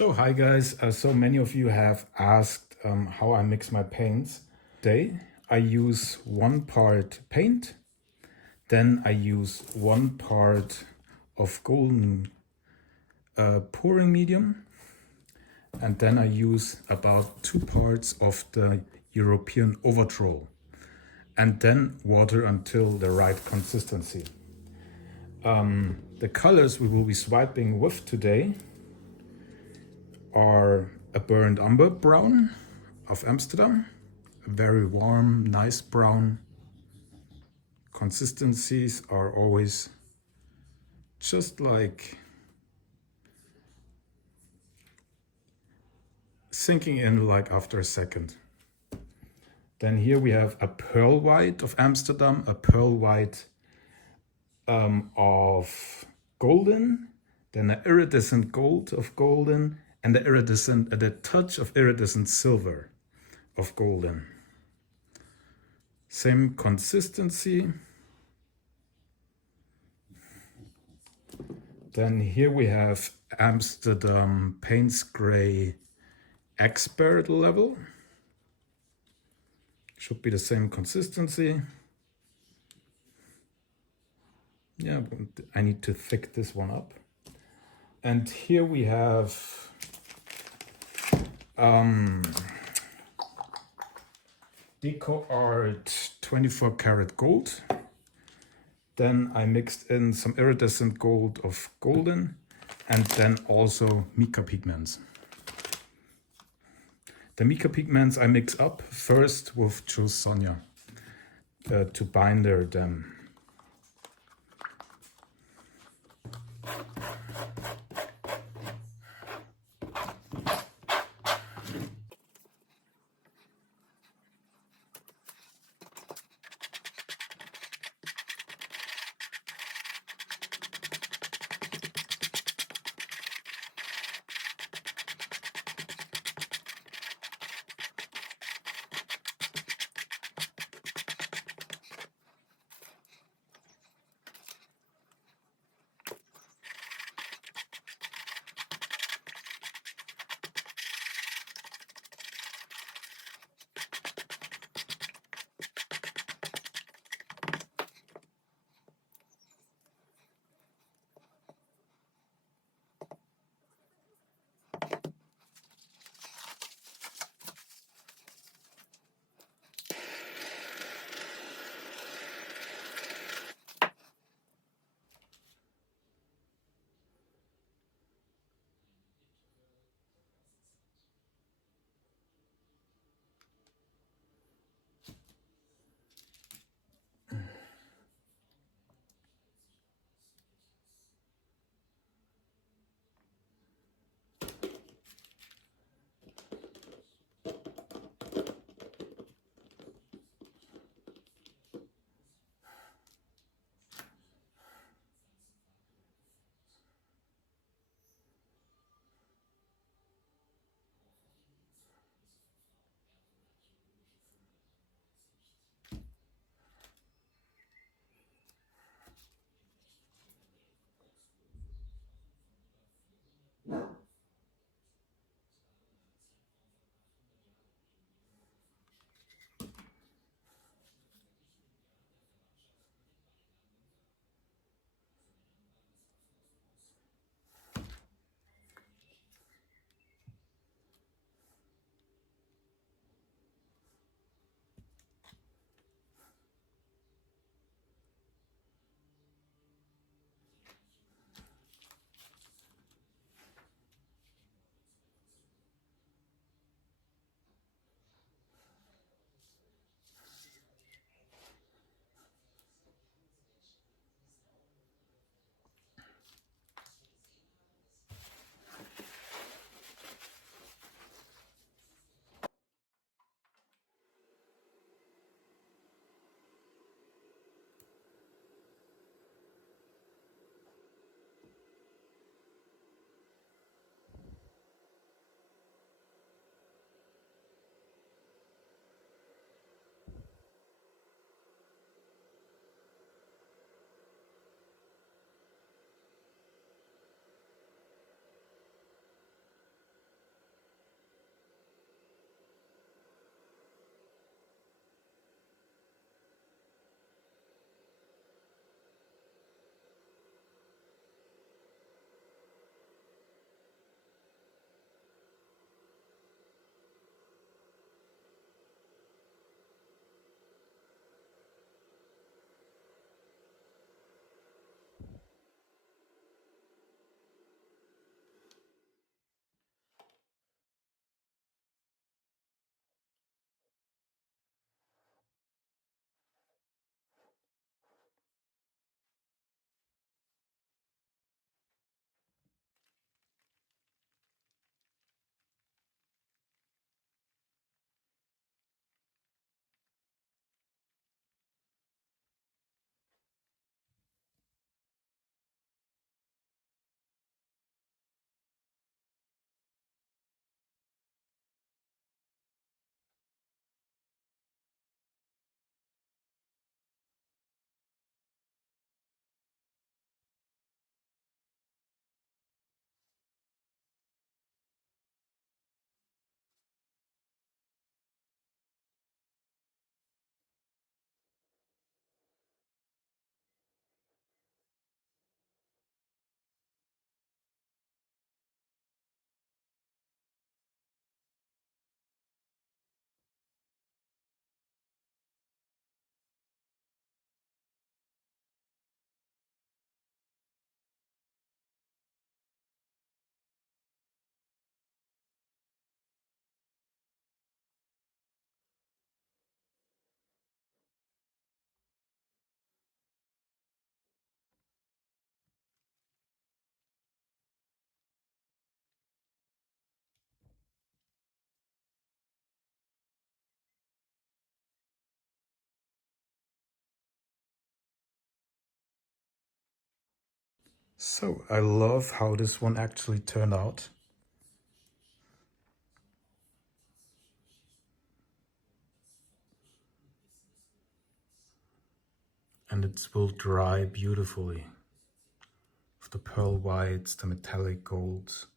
So hi guys, so many of you have asked how I mix my paints. Today I use 1 part paint, then I use 1 part of golden pouring medium, and then I use about 2 parts of the European overdraw, and then water until the right consistency. The colors we will be swiping with today are a burnt umber brown of Amsterdam, a very warm, nice brown. Consistencies are always just like sinking in like after a second. Then here we have a pearl white of Amsterdam, a pearl white of golden, then an iridescent gold of golden, and the touch of iridescent silver of golden. Same consistency. Then here we have Amsterdam Paints Gray Expert level. Should be the same consistency. Yeah, I need to thick this one up. And here we have Art 24 karat gold. Then I mixed in some iridescent gold of golden, and then also mica pigments. The mica pigments I mix up first with Juice Sonia to binder them. So I love how this one actually turned out. And it will dry beautifully with the pearl whites, the metallic golds.